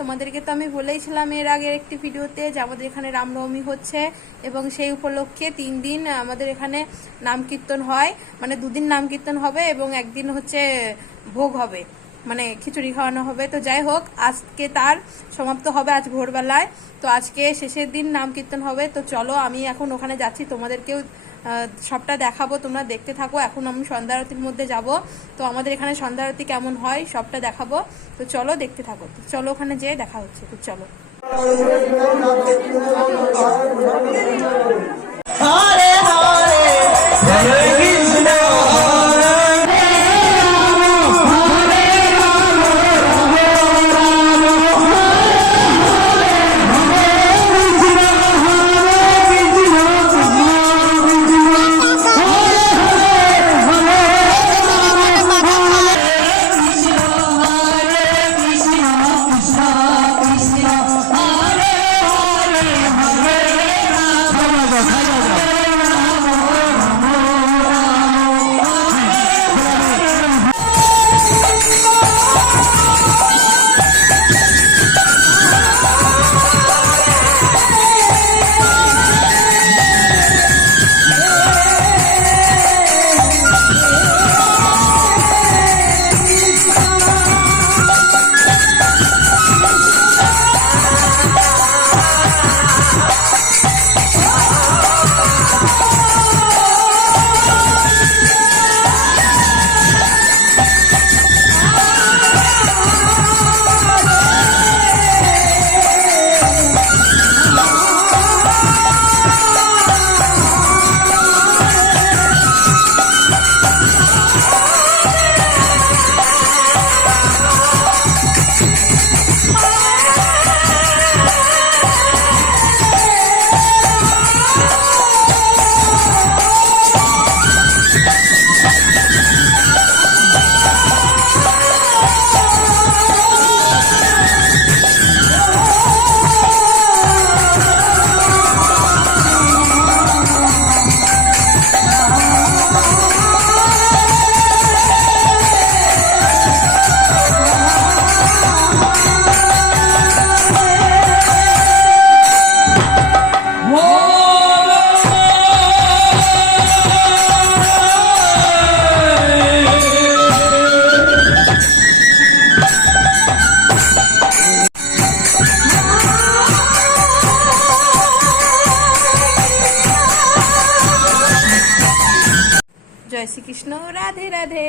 তোমাদেরকে তো আমি বলেইছিলাম এর আগের একটি ভিডিওতে যে আমাদের এখানে রামনবমী হচ্ছে এবং সেই উপলক্ষে 3 দিন আমাদের এখানে নাম কীর্তন হয়, মানে 2 দিন নাম কীর্তন হবে এবং একদিন হচ্ছে ভোগ হবে, মানে খিচুড়ি খাওয়ানো হবে। তো যাই হোক, আজকে তার সমাপ্ত হবে আজ ভোরবেলায়। তো আজকে শেষের দিন নাম কীর্তন হবে। তো চলো আমি এখন ওখানে যাচ্ছি, তোমাদেরকেও সবটা দেখাবো, তোমরা দেখতে থাকো। এখন আমি সন্ধ্যা আরতির মধ্যে যাব। তো আমাদের এখানে সন্ধ্যা আরতি কেমন হয় সবটা দেখাবো। তো চলো দেখতে থাকো। তো চলো ওখানে যেয়ে দেখা হচ্ছে। তো চলো। জয় শ্রীকৃষ্ণ, রাধে রাধে।